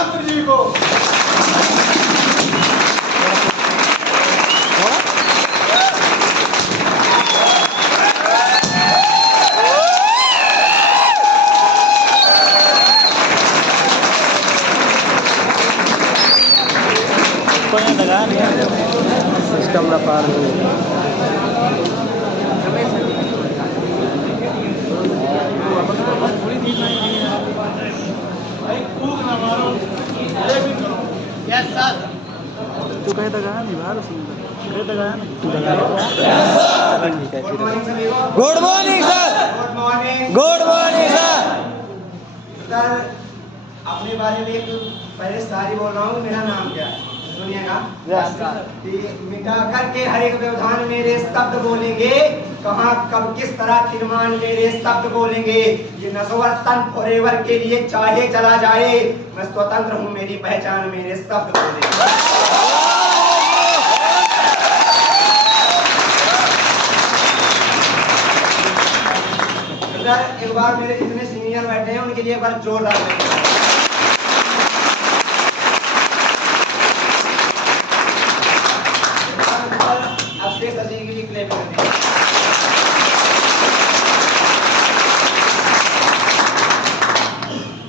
शास्त्री जी को। सिस्टम ना पार तू कहे दगा नहीं बाहर कहे दगा good morning sir. Good morning. Good morning sir. Sir अपने बारे में एक पहले सारी बोल रहा हूँ, मेरा नाम क्या है सुनिएगा। मिटा करके हर एक व्यवधान मेरे शब्द बोलेंगे, कहाँ कब किस तरह तीर्मान मेरे शब्द बोलेंगे। ये नश्वर तन फॉरएवर के लिए चाहे चला जाए, मैं स्वतंत्र हूँ, मेरी पहचान मेरे शब्द बोलेंगे। एक बार मेरे जितने सीनियर बैठे हैं उनके लिए एक बार जोरदार अभिषेक सर जी के लिए क्लेम कर दिया।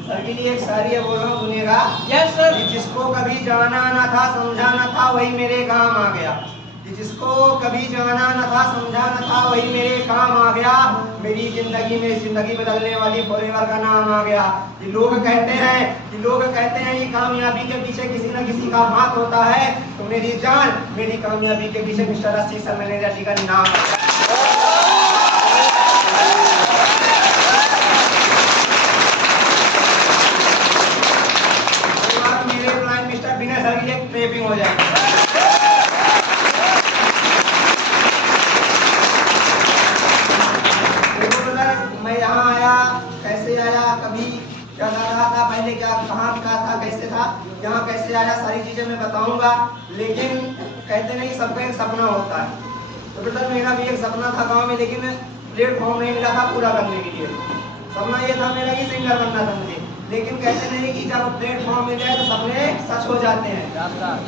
सर के लिए एक शायरी बोल रहा हूँ, सुनिएगा। Yes sir. जिसको कभी जाना ना था समझा ना था वही मेरे काम आ गया। जिसको कभी जाना न था समझा न था वही मेरे काम आ गया। मेरी जिंदगी में जिंदगी बदलने वाली फॉरएवर का नाम आ गया। ये लोग कहते हैं ये कामयाबी के पीछे किसी न किसी का हाथ होता है, तो मेरी जान मेरी कामयाबी के पीछे मिस्टर अस्सी सर मैनेजर जी का नाम है। मेरे प्राइम मिनिस्टर बिना सर के लिए ट्रेपिंग हो जाएगी। मैं यहाँ आया, कैसे आया, कभी क्या कर रहा था, पहले क्या कहाँ का था, कैसे था, यहाँ कैसे आया, सारी चीजें मैं बताऊंगा। लेकिन कहते नहीं सबका एक सपना होता है, तो बेटा मेरा भी एक सपना था गांव में, लेकिन प्लेटफॉर्म नहीं मिला था पूरा करने के लिए। सपना ये था मेरा कि सिंगर बनना था मुझे, लेकिन कहते नहीं कि जब प्लेटफॉर्म मिल जाए तो सपने सच हो जाते हैं।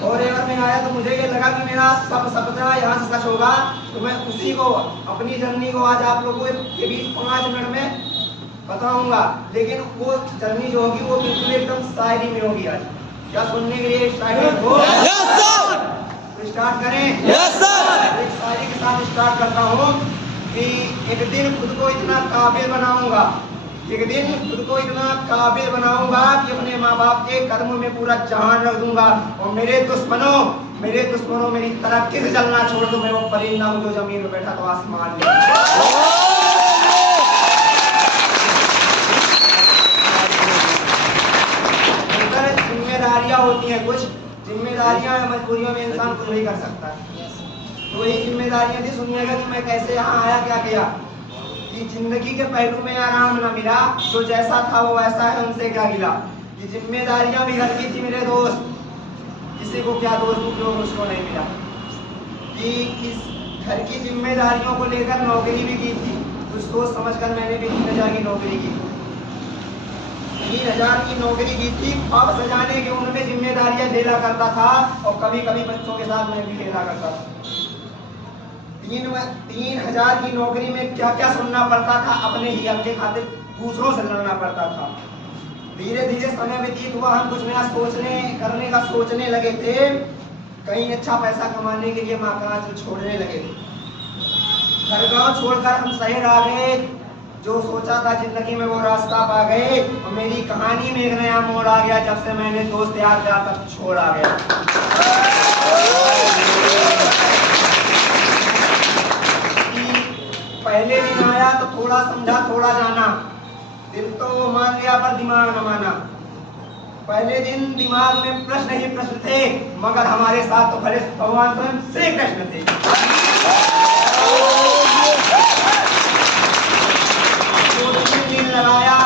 और अगर मैं आया तो मुझे ये लगा कि मेरा सब सपना यहाँ से सच होगा, तो मैं उसी को अपनी जर्नी को आज आप लोगों के बीच 5 मिनट में बताऊंगा। लेकिन वो जर्नी जो होगी वो बिल्कुल एकदम शायरी में होगी। आज क्या सुनने के लिए एक्साइटेड हो? Yes sir. तो स्टार्ट करें। Yes sir. एक शायरी के साथ स्टार्ट करता हूँ कि एक दिन खुद को इतना काबिल बनाऊंगा, एक दिन खुद को इतना काबिल बनाऊंगा कि अपने माँ बाप के कदमों में पूरा जहान रख दूंगा। और मेरे दुश्मनों मेरी तरक्की से चलना छोड़ दो, मैं वो परिंदा हूँ जो जमीन में बैठा तो आसमान में। जिम्मेदारियां होती हैं, कुछ जिम्मेदारियां मजबूरियों में इंसान कुछ नहीं कर सकता है। तो वही जिम्मेदारियां थी, सुनिएगा कि मैं कैसे यहाँ आया, क्या किया। कि जिंदगी के पहलू में आराम न मिला, जो जैसा था वो वैसा है, उनसे क्या गिला। ये जिम्मेदारियां भी घर की थी मेरे दोस्त, किसी को क्या दोस्त जो मुझको नहीं मिला। कि इस घर की जिम्मेदारियों को लेकर नौकरी भी की थी, कुछ सोच समझ कर मैंने भी 3000 की नौकरी की, 3000 की नौकरी की थी। अब सजाने की उनमें जिम्मेदारियां झेला करता था, और कभी कभी बच्चों के साथ मैं भी खेला करता था। 3000 की नौकरी में क्या क्या सुनना पड़ता था, अपने ही हक के खातिर दूसरों से लड़ना पड़ता था। धीरे धीरे समय व्यतीत हुआ, हम कुछ नया करने का सोचने लगे थे, कहीं अच्छा पैसा कमाने के लिए मकान छोड़ने लगे थे। घर गांव छोड़कर हम शहर आ गए, जो सोचा था जिंदगी में वो रास्ता पा गए। और मेरी कहानी में एक नया मोड़ आ गया, जब से मैंने दोस्त यार सब छोड़ आ गया। पहले दिन आया तो थोड़ा समझा थोड़ा जाना, दिल तो मान लिया पर दिमाग न माना। पहले दिन दिमाग में प्रश्न ही प्रश्न थे, मगर हमारे साथ तो खड़े भगवान स्वयं श्री कृष्ण थे। दिन लगाया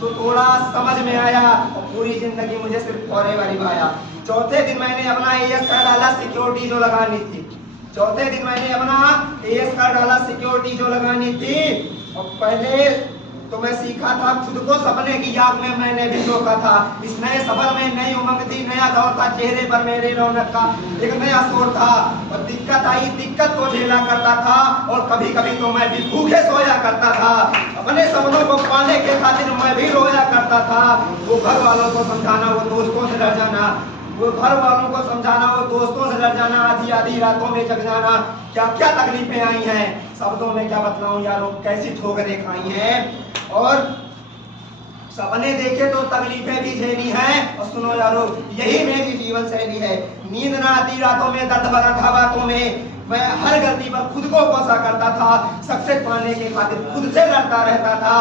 तो थोड़ा समझ में आया, और पूरी जिंदगी मुझे सिर्फ फॉरएवर निभाया। चौथे दिन मैंने अपना एएस का डाला, सिक्योरिटी जो लगानी थी। चौथे दिन मैंने अपना एएस का डाला, सिक्योरिटी जो लगानी थी। और पहले तो मैं सीखा था खुद को सपने की आग में मैंने भी रोका था। इस नए सफर में नई उमंग थी, नया दौर था, चेहरे पर मेरे रौनक का एक नया शोर था। और दिक्कत आई, दिक्कत को झेला करता था और कभी कभी तो मैं भी भूखे सोया करता था। अपने सपनों को पाने के खातिर मैं भी रोया करता था। वो घर वालों को समझाना, वो दोस्तों से डर जाना, वो घर वालों को समझाना, वो दोस्तों से डर जाना, आधी आधी रातों में जग जाना, क्या क्या तकलीफें आई हैं, शब्दों में क्या बतलाऊं यारों, कैसी ठोकरें खाई हैं। और सपने देखे तो तकलीफें भी झेली हैं। और सुनो यारों, यही मेरी जीवन शैली है। नींद ना आती रातों में, दर्द भरा था बातों में, मैं हर गलती पर खुद को कोसा करता था, सक्सेस पाने के खातिर खुद से लड़ता रहता था।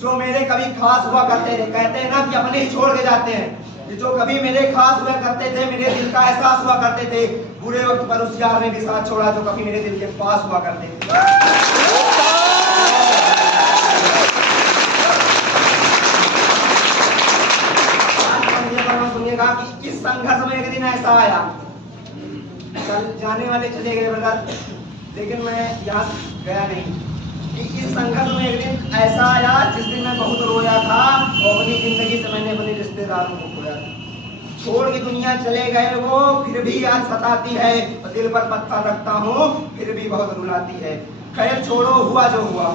जो मेरे कभी खास हुआ करते थे, कहते हैं ना कि अपने ही छोड़ के जाते हैं, जो कभी मेरे खास हुआ करते थे, मेरे दिल का एहसास हुआ करते थे, बुरे वक्त पर उस यार ने भी साथ छोड़ा जो कभी मेरे दिल के पास हुआ करते थे। सुनिएगा कि इस संघर्ष में एक दिन ऐसा आया, कल जाने वाले चले गए ब्रदर, लेकिन मैं यहाँ गया नहीं, कि इस संघर्ष में एक दिन ऐसा आया जिस दिन मैं बहुत रोया था और अपनी जिंदगी से मैंने अपने रिश्तेदारों को खोया था। छोड़ की दुनिया चले गए वो, फिर भी याद सताती है, और दिल पर पत्थर रखता हूँ फिर भी बहुत रुलाती है। खैर छोड़ो, हुआ जो हुआ,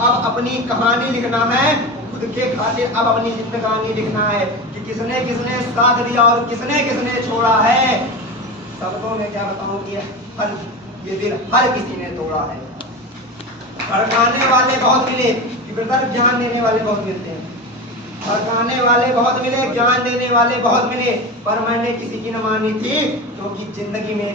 अब अपनी कहानी लिखना है खुद के खातिर, अब अपनी जिंदगानी लिखना है कि किसने किसने साथ दिया और किसने किसने छोड़ा है। शब्दों में क्या बताऊं कि हर ये दिल हर किसी ने तोड़ा है। भड़काने वाले बहुत मिले, ब्रदर ज्ञान देने वाले बहुत मिलते हैं। भड़काने वाले बहुत मिले, ज्ञान देने वाले बहुत मिले, पर मैंने किसी की न मानी थी, क्योंकि जिंदगी में